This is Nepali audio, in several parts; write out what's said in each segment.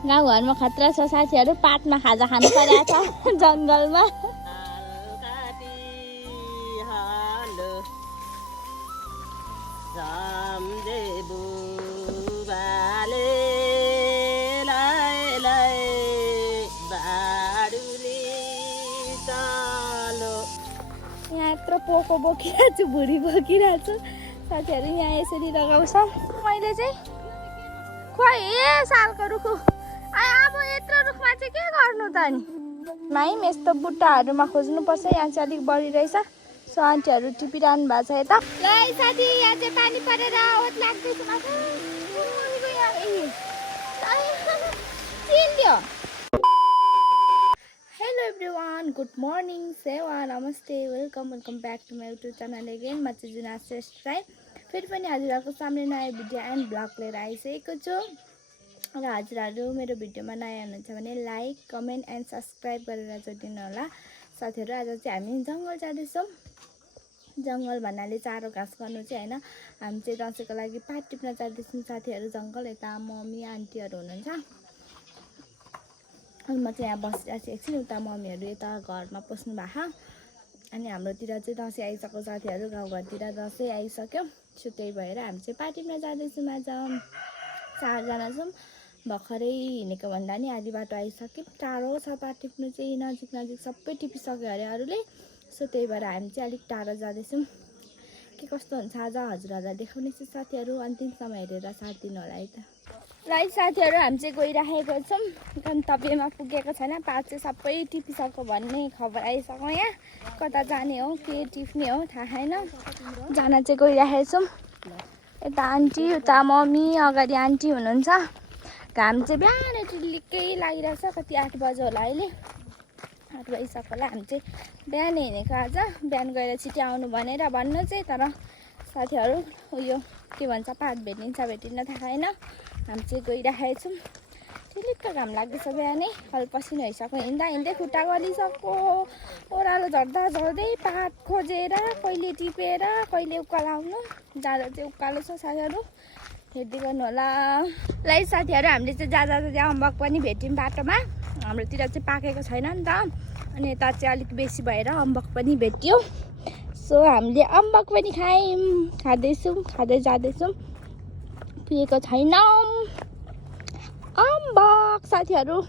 गाउँघरमा खतरा छ साथीहरू पातमा खाजा खानु परेको छ जङ्गलमा यहाँ यत्रो पोको बोकिरहेको छु भुँडी बोकिरहेको छु साथीहरू यहाँ यसरी लगाउँछ मैले चाहिँ खोइ सालको रुख अब यत्रो रुखमा चाहिँ के गर्नु त नि माइम यस्तो बुट्टाहरूमा खोज्नुपर्छ यहाँ चाहिँ अलिक बढिरहेछ सो आन्टीहरू टिपिरहनु भएको छ यता ल साथी यहाँ चाहिँ पानी परेर ओत लाग्दैछ हेलो एभ्रिवान गुड मर्निङ सेवा नमस्ते welcome back to my YouTube channel again म चाहिँ जुना श्रेष्ठ राई फेरि पनि हजुरहरूको सामने नयाँ भिडियो एन्ड ब्लग लिएर आइसकेको छु र हजुरहरू मेरो भिडियोमा नयाँ हुनुहुन्छ भने लाइक कमेन्ट एन्ड सब्सक्राइब गरेर जोडिदिनु होला साथीहरू आज चाहिँ हामी जङ्गल जाँदैछौँ जङ्गल भन्नाले चारो घाँस गर्नु चाहिँ होइन हामी चाहिँ दसैँको लागि पात टिप्न जाँदैछौँ साथीहरू जङ्गल यता मम्मी आन्टीहरू हुनुहुन्छ अनि म चाहिँ यहाँ बसिरहेको छु एकछिन उता मम्मीहरू यता घरमा पस्नु भएको अनि हाम्रोतिर चाहिँ दसैँ आइसक्यो साथीहरू गाउँघरतिर दसैँ आइसक्यो सो त्यही भएर हामी चाहिँ पात टिप्न जाँदैछौँ आज 4जना छौँ भर्खरै हिँडेको भन्दा नि आधी बाटो आइसक्यौँ टाढो छ पात टिप्नु चाहिँ नजिक सबै टिपिसक्यो अरे अरूले सो त्यही भएर हामी चाहिँ अलिक टाढो जाँदैछौँ के कस्तो हुन्छ आज हजुरहरूलाई देखाउने छु साथीहरू अन्तिमसम्म हेरेर साथ दिनु होला है त ल साथीहरू हामी चाहिँ गइराखेको छौँ गन्तव्यमा पुगेको छैन पात चाहिँ सबै टिपिसक्यो भन्ने खबर आइसक्यो यहाँ कता जाने हो के टिप्ने हो थाहा छैन जान चाहिँ गइराखेको छौँ यता आन्टी उता मम्मी अगाडि आन्टी हुनुहुन्छ घाम चाहिँ बिहान टिलिक्कै लागिरहेछ कति 8 बजे होला अहिले 8 बजिसक्यो होला हामी चाहिँ बिहान हिँडेको आज बिहान गएर छिटो आउनु भनेर भन्नु चाहिँ तर साथीहरू उयो के भन्छ पात भेटिन्छ भेटिन्न थाहा छैन हामी चाहिँ गइराखेको छौँ ठिलिक्क घाम लाग्दैछ बिहानै पसिनो भइसक्यो हिँड्दै खुट्टा गलिसक्यो ओह्रालो झर्दै पात खोजेर कहिले टिपेर कहिले उकालो जाँदा चाहिँ उकालो छ साथीहरू हेर्दै गर्नु होला ल साथीहरू हामीले चाहिँ जाँदा अम्बक पनि भेट्यौँ बाटोमा हाम्रोतिर चाहिँ पाकेको छैन नि त अनि यता चाहिँ अलिक बेसी भएर अम्बक पनि भेट्यो सो हामीले अम्बक पनि खाँदै जाँदैछौँ पिएको छैनौँ अम्बक साथीहरू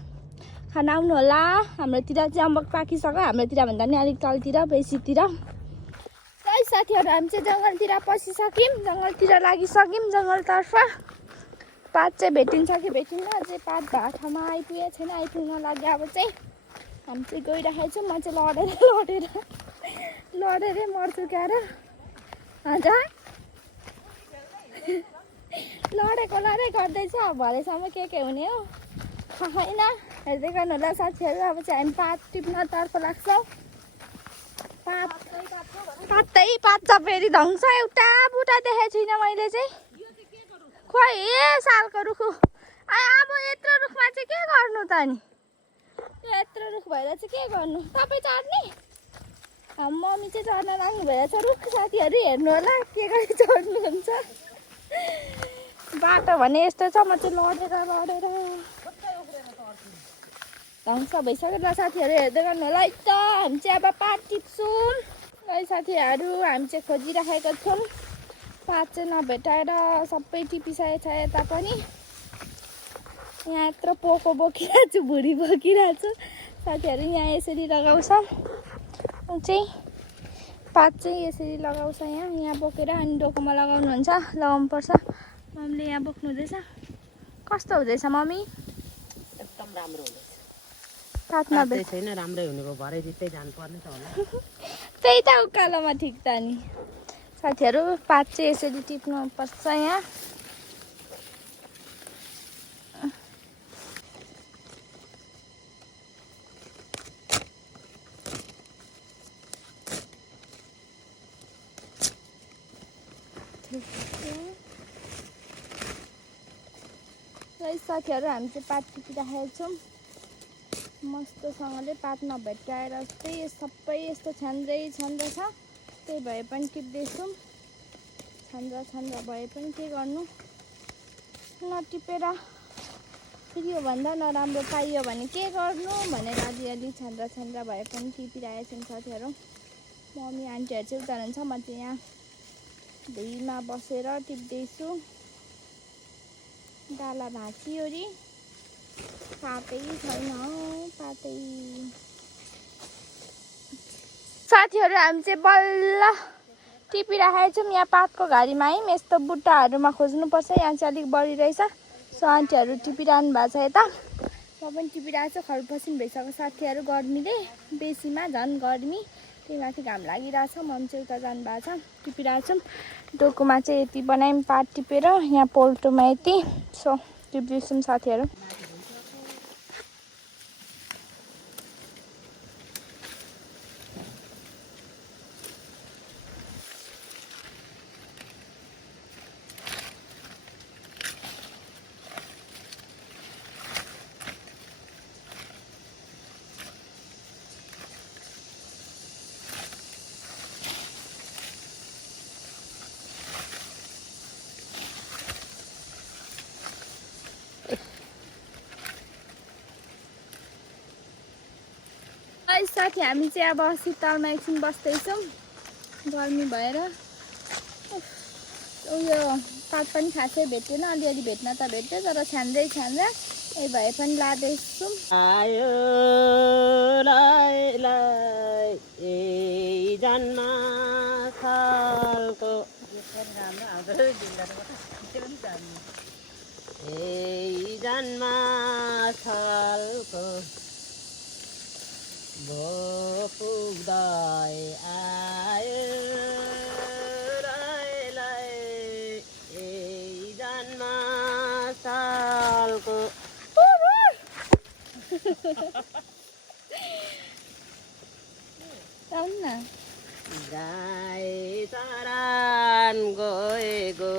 खान आउनु होला हाम्रोतिर चाहिँ अम्बक पाकिसक्यो हाम्रोतिर भन्दा नि अलिक तलतिर बेसीतिर साथीहरू हामी चाहिँ जङ्गलतिर पसिसक्यौँ जङ्गलतिर लागिसक्यौँ जङ्गलतर्फ पात चाहिँ भेटिन्छ कि भेटिन्न अझै पात भएको ठाउँमा आइपुगेको छैन आइपुग्न लाग्यो अब चाहिँ हामी चाहिँ गइराखेको छौँ म चाहिँ लडेरै मर्छु क्या र हजुर लडे गर्दैछ भरेसम्म के हुने हो होइन हेर्दै गर्नु होला साथीहरू अब चाहिँ हामी पात टिप्नतर्फ लाग्छौँ पात छ फेरि धङ्स एउटा बुटा देखेको छुइनँ मैले चाहिँ खोइ सालको रुख अब यत्रो रुखमा चाहिँ के गर्नु त नि यत्रो रुख भएर चाहिँ के गर्नु तपाईँ चढ्ने मम्मी चाहिँ चढ्न लाग्नु भइरहेछ रुख साथीहरू हेर्नु होला के गरी चढ्नुहुन्छ बाटो भने यस्तो छ म चाहिँ लडेर धङ्स भइसक्यो ल साथीहरू हेर्दै गर्नु होला है त हामी चाहिँ अब पात टिप्छौँ है साथीहरू हामी चाहिँ खोजिराखेको छौँ पात चाहिँ नभेटाएर सबै टिपिसकेको छ यता पनि यहाँ यत्रो पोको बोकिरहेको छु भुँडी बोकिरहेको छु साथीहरू यहाँ यसरी लगाउँछ चाहिँ पात चाहिँ यसरी लगाउँछ यहाँ बोकेर अनि डोकोमा लगाउनुहुन्छ लगाउनुपर्छ मम्मीले यहाँ बोक्नु हुँदैछ कस्तो हुँदैछ मम्मी एकदम राम्रो हुँदैछ पात नभए छैन राम्रै हुनेको भरे जित्दै जानुपर्ने त होला त्यही त उकालोमा ठिक त नि साथीहरू पात चाहिँ यसरी टिप्नुपर्छ यहाँ साथीहरू हामी चाहिँ पात टिपिराखेको छौँ मस्तसँगले पात नभेट्टाएर चाहिँ सबै यस्तो छान्दै छ त्यही भए पनि टिप्दैछौँ छान्द्रा भए पनि के गर्नु नटिपेर फेरि योभन्दा नराम्रो पाइयो भने के गर्नु भनेर अलिअलि छान्द्रा भए पनि टिपिरहेको छौँ साथीहरू। मम्मी आन्टीहरू चाहिँ उता हुनुहुन्छ, म चाहिँ यहाँ भुइँमा बसेर टिप्दैछु। डाला भाँचिओरी पातै छैन, पातै। साथीहरू हामी चाहिँ बल्ल टिपिराखेको छौँ यहाँ पातको घारीमा है। यस्तो बुट्टाहरूमा खोज्नुपर्छ, यहाँ चाहिँ अलिक बढी रहेछ। सो आन्टीहरू टिपिरहनु भएको छ यता, म पनि टिपिरहेको छु। खलपसिन भइसक्यो साथीहरू, गर्मीले बेसीमा झन् गर्मी, त्यही माथि घाम लागिरहेछ। मम्मी चाहिँ उता जानुभएको छ, टिपिरहेको छौँ। डोकोमा चाहिँ यति बनायौँ पात टिपेर, यहाँ पोल्टोमा यति। सो टिप्दैछौँ साथीहरू। साथी हामी चाहिँ अब शीतलमा एकछिन बस्दैछौँ गर्मी भएर। उयो पात पनि खासै भेटेन, अलिअलि भेट्न त भेट्यो तर छान्दै यही भए पनि लाँदैछौँ। आयो लाई ए जन्म सालको ए जन्म सालको भो पुग्दै आयो राईलाई ए जन्म सालको। गाई चरान गएको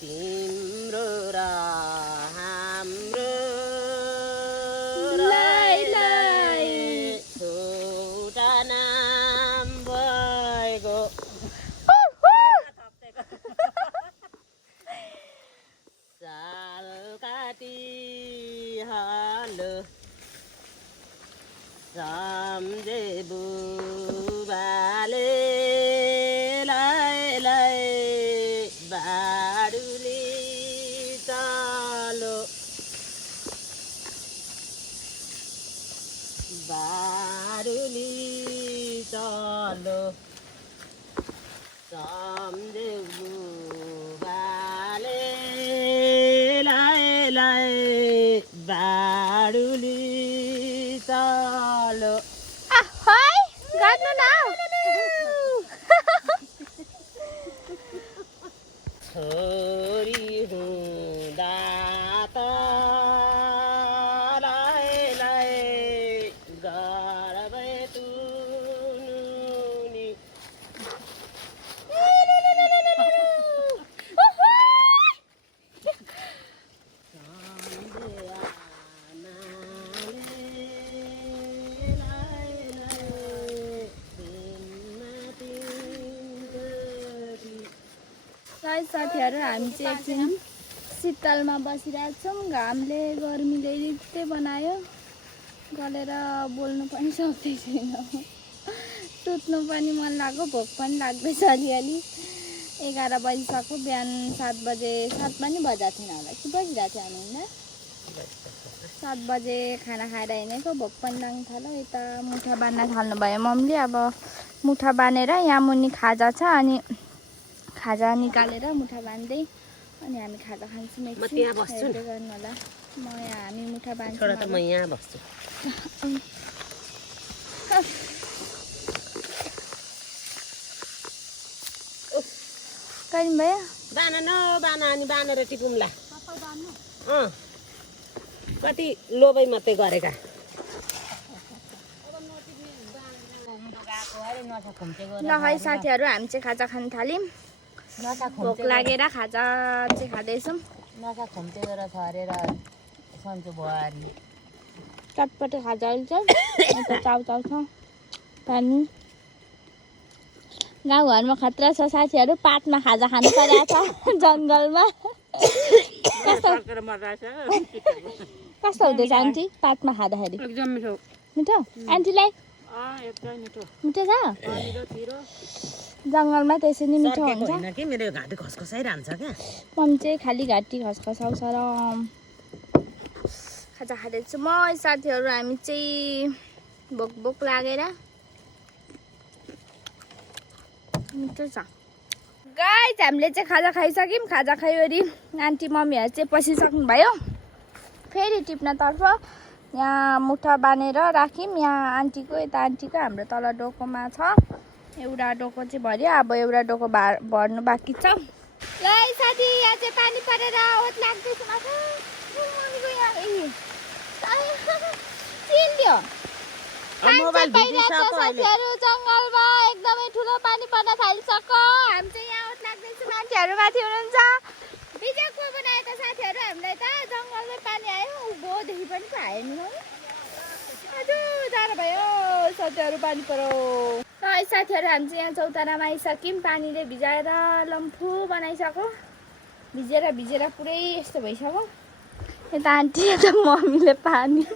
तिम्रो र हाम्रो छोटा नाम भएको साल काटिहाल्यो सम्झे बुबाले लाई बाडुली चालो बाडुली चालो सम्झे बुबाले लाई बाडुली चालो। गर्नु न छोरी हुँदा त लाई गर्बै तुनुनी साथीहरू हामी चाहिँ एकछिन शीतलमा बसिरहेछौँ। घामले गर्मीले रित्तै बनायो, गलेर बोल्नु पनि सक्दै छैन, सुत्नु पनि मन लाग्यो, भोक पनि लाग्दैछ अलिअलि। 11 बजिसक्यो, बिहान 7 पनि बजेको थिएन होला कि बजिरहेको थियो हामी होइन। 7 बजे खाना खाएर हिँडेको, भोक पनि लाग्नु थाल्यो। यता मुठा बाँध्न थाल्नुभयो मम्मीले। अब मुठा बाँधेर यहाँ मुनि खाजा छ, अनि खाजा निकालेर मुठा बाँध्दै अनि हामी खाजा खान्छौँ। म त्यहाँ बस्छु गर्नु होला, म यहाँ हामी मुठा बाँध्छौँ। छोरा त म यहाँ बस्छु। कहिलें भयो बाना न बाना अनि बानेर टिपौँला। कति लोभै मात्रै गरेका। ल है साथीहरू, हामी चाहिँ खाजा खान थाल्यौँ। भोक लागेर खाजा चाहिँ खाँदैछौँ। नसा खुम्चेर छरेर सन्चो बुहारी चटपटे खाजा अहिले चाहिँ यता चाउचाउ छ, पानी। गाउँघरमा खतरा छ साथीहरू, पातमा खाजा खानु परेको छ जङ्गलमा। कस्तो सकेर मजा आएछ कस्तो हुँदैछ आन्टी पातमा खाँदाखेरि एकदम मिठो मिठो आन्टीलाई एकदम मिठो मिठो छ मिठो छिरो जङ्गलमा त्यसरी नै मिठो हुन्छ होइन कि मेरो घाँटी खसखसाइरहन्छ क्या मम्मी चाहिँ खाली घाँटी खसखसाउँछ र खाजा खाँदैछु म साथीहरू हामी चाहिँ भोक भोक लागेर मिठो छ गाइस हामीले चाहिँ खाजा खाइसक्यौँ खाजा खायोरी आन्टी मम्मीहरू चाहिँ पसिसक्नु भयो फेरि टिप्नतर्फ यहाँ मुठा बाँधेर राख्यौँ यहाँ आन्टीको यता आन्टीको हाम्रो तल डोकोमा छ एउटा डोको चाहिँ भर्यो अब एउटा डोको भर्नु बाँकी छ ल साथी यहाँ चाहिँ पानी परेर ओत लाग्दैछ मम्मीको यहाँ चिन्थ्यो साथीहरू जङ्गलमा एकदमै ठुलो पानी पर्न थालिसक्यो हामी चाहिँ यहाँ ओत लाग्दैछ मान्छेहरू माथि हुनुहुन्छ विजय को बनायो त साथीहरू हामीलाई त जङ्गलमै पानी आयो गोदेखि पनि पो आयो नि हजुर जाडो भयो साथीहरू पानी परो साथीहरू हामी चाहिँ यहाँ चौतारामा आइसक्यौँ पानीले भिजाएर लम्फू बनाइसक्यो भिजेर भिजेर पुरै यस्तो भइसक्यो यता आन्टी यता मम्मीले पानी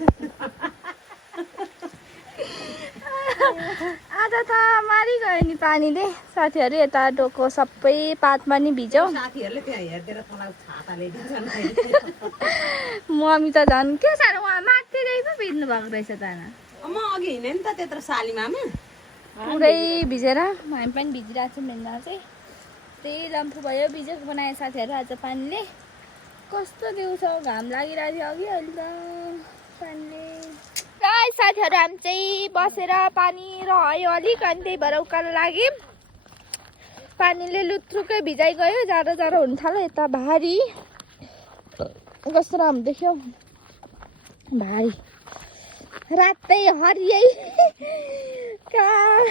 आज त मारिगयो नि पानीले साथीहरू यता डोको सबै पातमा नि भिज्यौ साथीहरूले त्यहाँ हेरिदिएर तँलाई छाताले दिन्छन् मम्मी त झन् के साह्रो उहाँ माथिदेखि पो भिज्नु भएको रहेछ त म अघि हिँडेँ नि त त्यत्रो सालीमामा पुरै भिजेर हामी पनि भिजिरहेको छौँ भेन्दा चाहिँ त्यही लम्फू भयो भिजेको बनायो साथीहरू आज पानीले कस्तो दिउँसो घाम लागिरहेको थियो अघि अहिले त पानीले साथीहरू हामी चाहिँ बसेर पानी रह्यो अलिक अनि त्यही भएर उकालो लाग्यौँ पानीले लुत्रुकै भिजाइ गयो जाडो जाडो हुन थाल्यो यता भारी कस्तो राम्रो देख्यो भारी रातै हरियै कहाँ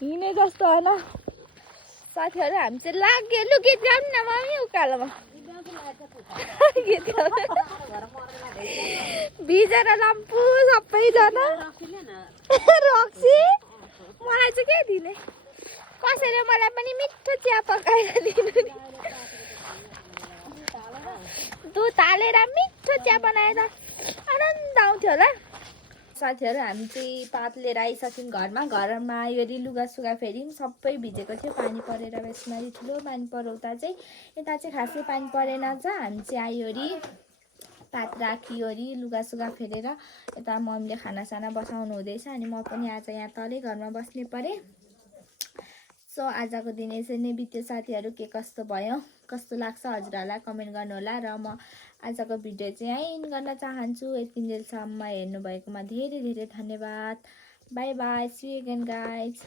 हिँडे जस्तो होइन साथीहरू हामी चाहिँ लाग्यो लु गीत गाउँ न मम्मी उकालोमा गीत भिजेर लम्पू सबैजना रक्सी मलाई चाहिँ के दिने कसैले मलाई पनि मिठो चिया पकाएर दिनु नि दुध हालेर मिठो चिया बनाएर आनन्द आउँथ्यो होला साथीहरू हामी चाहिँ पात लिएर आइसक्यौँ घरमा आयोरी लुगासुगा फेरि सबै भिजेको थियो पानी परेर बेसमारी ठुलो पानी पराउँदा चाहिँ यता चाहिँ खासै पानी परेन छ हामी चाहिँ आयोरी पात राखियोरी लुगासुगा फेरेर यता मम्मीले खानासाना बसाउनु हुँदैछ अनि म पनि आज यहाँ तलै घरमा बस्ने परेँ सो आजको दिन यसरी नै बित्यो साथीहरू के कस्तो भयो कस्तो लाग्छ हजुरहरूलाई कमेन्ट गर्नुहोला र म आजको भिडियो चाहिँ यहीँ एन्ड गर्न चाहन्छु यतिन्जेलसम्म हेर्नुभएकोमा धेरै धेरै धन्यवाद bye bye see you again guys